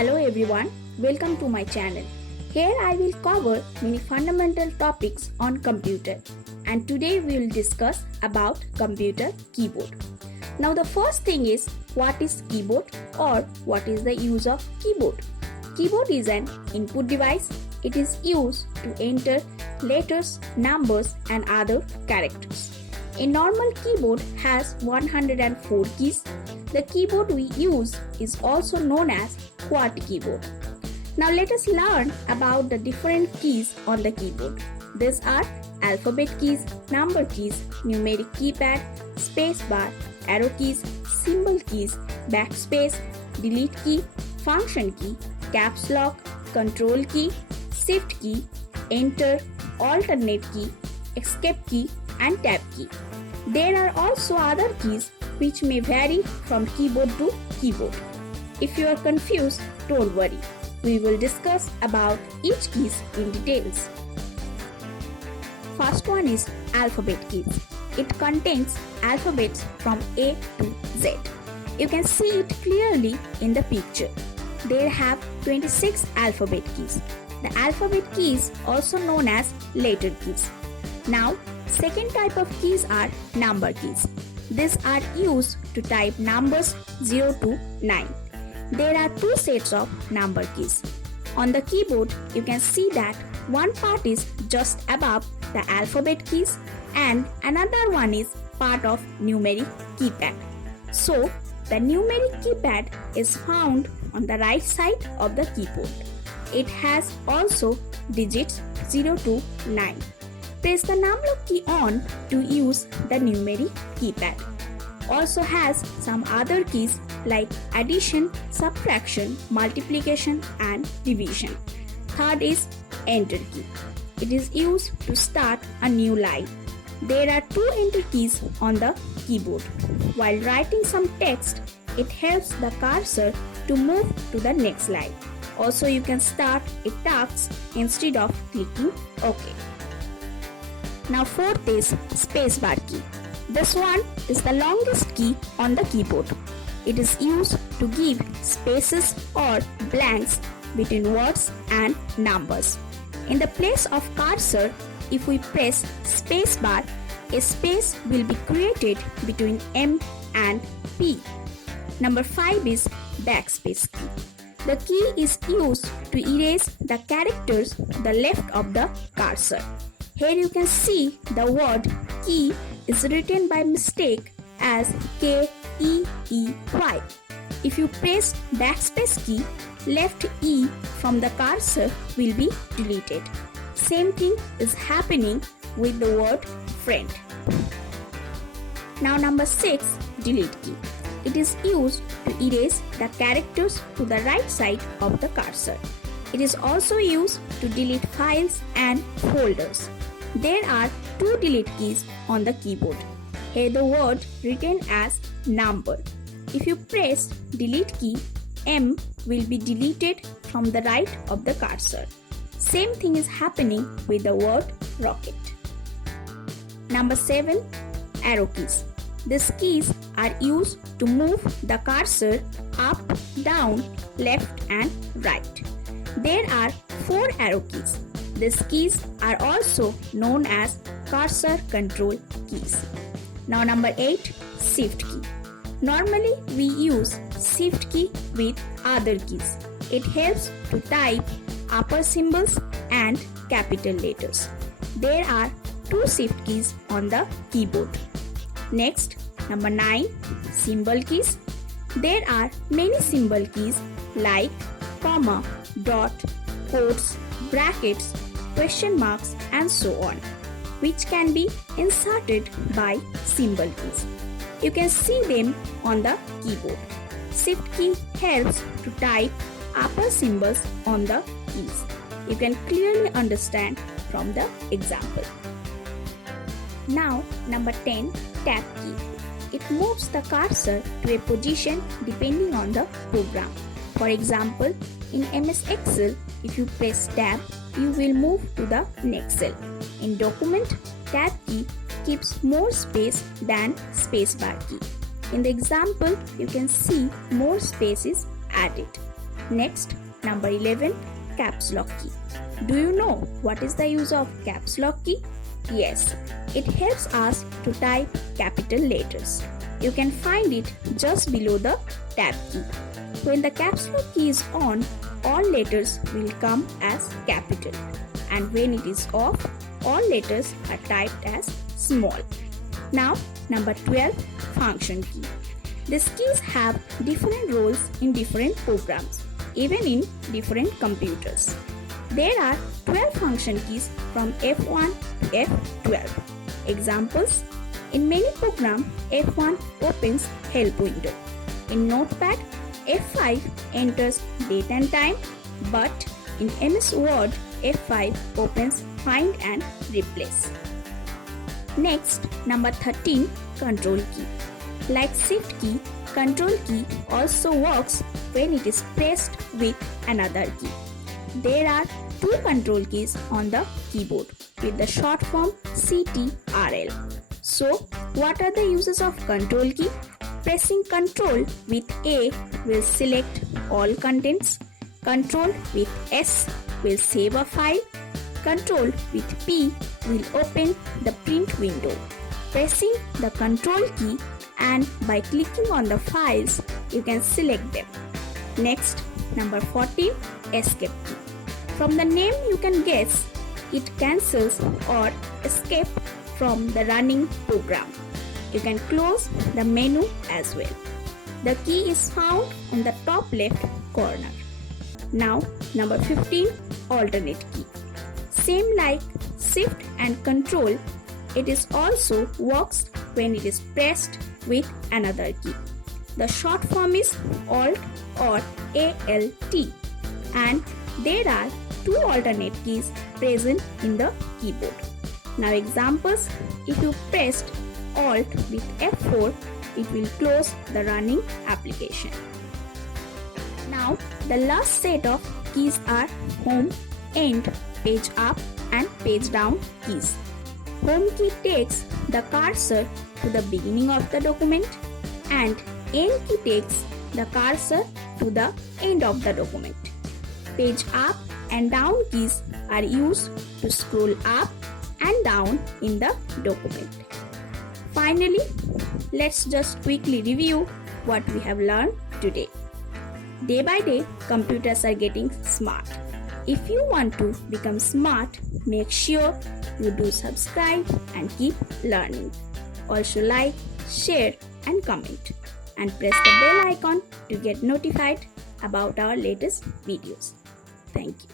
Hello everyone, welcome to my channel. Here I will cover many fundamental topics on computer, and today we will discuss about computer keyboard. Now the first thing is, what is keyboard or what is the use of keyboard? Keyboard is an input device. It is used to enter letters, numbers and other characters. A normal keyboard has 104 keys. The keyboard we use is also known as QWERTY keyboard. Now let us learn about the different keys on the keyboard. These are alphabet keys, number keys, numeric keypad, space bar, arrow keys, symbol keys, backspace, delete key, function key, caps lock, control key, shift key, enter, alternate key, escape key and tab key. There are also other keys which may vary from keyboard to keyboard. If you are confused, don't worry. We will discuss about each keys in details. First one is alphabet keys. It contains alphabets from A to Z. You can see it clearly in the picture. There have 26 alphabet keys. The alphabet keys also known as letter keys. Now, second type of keys are number keys. These are used to type numbers 0 to 9. There are two sets of number keys. On the keyboard, you can see that one part is just above the alphabet keys and another one is part of numeric keypad. So, the numeric keypad is found on the right side of the keyboard. It has also digits 0 to 9. Press the number key on to use the numeric keypad. Also has some other keys like addition, subtraction, multiplication and division. Third is enter key. It is used to start a new line. There are two enter keys on the keyboard. While writing some text, it helps the cursor to move to the next line. Also, you can start a task instead of clicking OK. Now fourth is spacebar key. This one is the longest key on the keyboard. It is used to give spaces or blanks between words and numbers. In the place of cursor, if we press spacebar, a space will be created between M and P. Number 5 is backspace key. The key is used to erase the characters to the left of the cursor. Here you can see the word key is written by mistake as K-E-E-Y. If you press backspace key, left E from the cursor will be deleted. Same thing is happening with the word friend. Now number 6, delete key. It is used to erase the characters to the right side of the cursor. It is also used to delete files and folders. There are two delete keys on the keyboard. Here the word written as number. If you press delete key, M will be deleted from the right of the cursor. Same thing is happening with the word rocket. Number 7, arrow keys. These keys are used to move the cursor up, down, left and right. There are 4 arrow keys. These keys are also known as cursor control keys. Now number 8, shift key. Normally we use shift key with other keys. It helps to type upper symbols and capital letters. There are 2 shift keys on the keyboard. Next, number 9, symbol keys. There are many symbol keys like comma, dot, quotes, brackets, question marks and so on, which can be inserted by symbol keys. You can see them on the keyboard. Shift key helps to type upper symbols on the keys. You can clearly understand from the example. Now number 10, tab key. It moves the cursor to a position depending on the program. For example, in MS Excel, if you press tab, you will move to the next cell. In document, tab key keeps more space than spacebar key. In the example, you can see more space is added. Next, number 11, caps lock key. Do you know what is the use of caps lock key? Yes, it helps us to type capital letters. You can find it just below the tab key. When the caps lock key is on, all letters will come as capital, and when it is off, all letters are typed as small. Now, number 12, function key. These keys have different roles in different programs, even in different computers. There are 12 function keys from F1 to F12. Examples: in many programs, F1 opens help window. In Notepad, F5 enters date and time, but in MS Word, F5 opens find and replace. Next, number 13, control key. Like shift key, control key also works when it is pressed with another key. There are two control keys on the keyboard with the short form CTRL. So, what are the uses of control key? Pressing Ctrl with A will select all contents. Ctrl with S will save a file. Ctrl with P will open the print window. Pressing the Ctrl key and by clicking on the files, you can select them. Next, number 14, escape key. From the name you can guess, it cancels or escape from the running program. You can close the menu as well. The key is found on the top left corner. Now, number 15, alternate key. Same like shift and control, it is also works when it is pressed with another key. The short form is Alt or ALT, and there are two alternate keys present in the keyboard. Now examples: if you pressed Alt with F4, it will close the running application. Now the last set of keys are Home, End, Page Up and Page Down keys. Home key takes the cursor to the beginning of the document, and End key takes the cursor to the end of the document. Page Up and Down keys are used to scroll up and down in the document. Finally, let's just quickly review what we have learned today. Day by day, computers are getting smart. If you want to become smart, make sure you do subscribe and keep learning. Also like, share and comment, and press the bell icon to get notified about our latest videos. Thank you.